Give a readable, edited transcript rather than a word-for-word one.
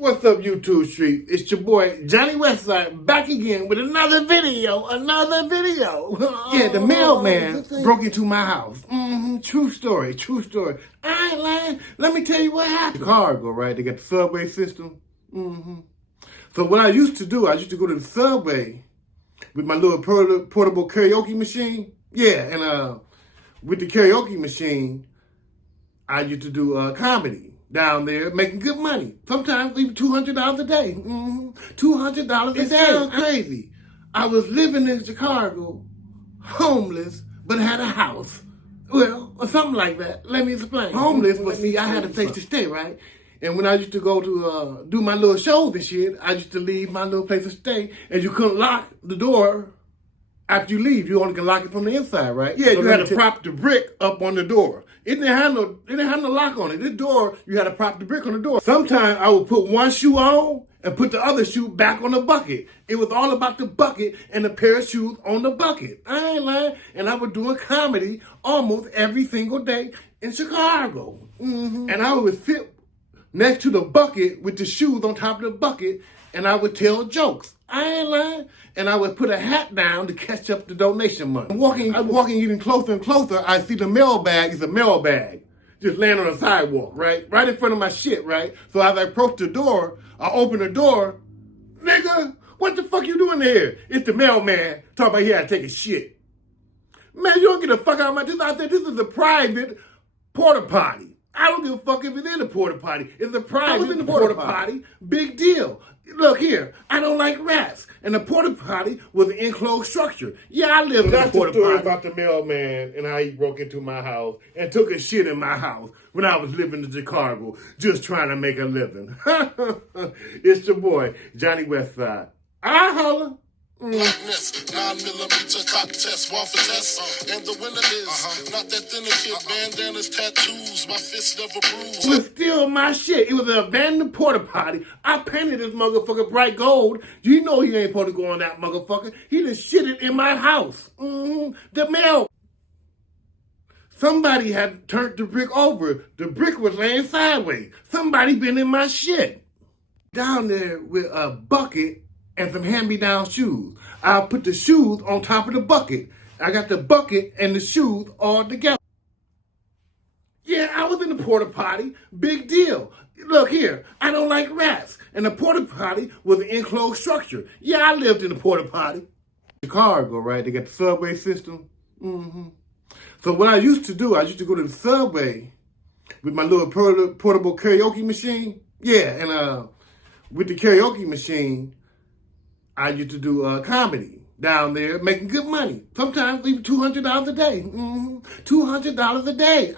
What's up, YouTube Street? It's your boy, Johnny Westside, back again with another video. Yeah, the mailman broke into my house. True story. I ain't lying. Let me tell you what happened. Chicago, right? They got the subway system. So what I used to do, I used to go to the subway with my little portable karaoke machine. Yeah, and with the karaoke machine, I used to do comedy down there, making good money. Sometimes even $200 a day. $200 a day. It sounds crazy. I was living in Chicago, homeless, but had a house. Well, or something like that. Let me explain. Homeless, but see, I had a place to stay, right? And when I used to go to do my little shows and shit, I used to leave my little place to stay, and you couldn't lock the door after you leave. You only can lock it from the inside, right? Yeah, so you had to prop the brick up on the door. It didn't have no lock on it. This door, you had to prop the brick on the door. Sometimes I would put one shoe on and put the other shoe back on the bucket. It was all about the bucket and the pair of shoes on the bucket. I ain't lying. And I was doing comedy almost every single day in Chicago. And I would sit next to the bucket with the shoes on top of the bucket, and I would tell jokes. I ain't lying. And I would put a hat down to catch up the donation money. I'm walking even closer and closer. I see the mailbag is a mailbag just laying on the sidewalk, right? Right in front of my shit, right? So as I approach the door, I open the door. Nigga, what the fuck you doing here? It's the mailman talking about he had to take a shit. Man, you don't get the fuck out of my... I said, this is a private porta potty. I don't give a fuck if it is a porta potty. It's a private porta potty. Big deal. Look here, I don't like rats. And the porta potty was an enclosed structure. Yeah, I lived in a porta potty. That's the story about the mailman and how he broke into my house and took a shit in my house when I was living in Chicago, just trying to make a living. It's your boy, Johnny Westside. I holla. 9mm cock test, one for test, and the winner is not that thinner kid, bandanas, tattoos, my fist never bruised. It was still my shit. It was an abandoned porta potty. I painted this motherfucker bright gold. You know he ain't supposed to go on that motherfucker. He just shitted in my house. The mail. Somebody had turned the brick over. The brick was laying sideways. Somebody been in my shit. Down there with a bucket and some hand-me-down shoes. I'll put the shoes on top of the bucket. I got the bucket and the shoes all together. Yeah, I was in the porta potty. Big deal. Look here, I don't like rats. And the porta potty was an enclosed structure. Yeah, I lived in the porta potty. Chicago, right? They got the subway system. So what I used to do, I used to go to the subway with my little portable karaoke machine. Yeah, and with the karaoke machine, I used to do comedy down there, making good money. Sometimes even $200 a day. $200 a day.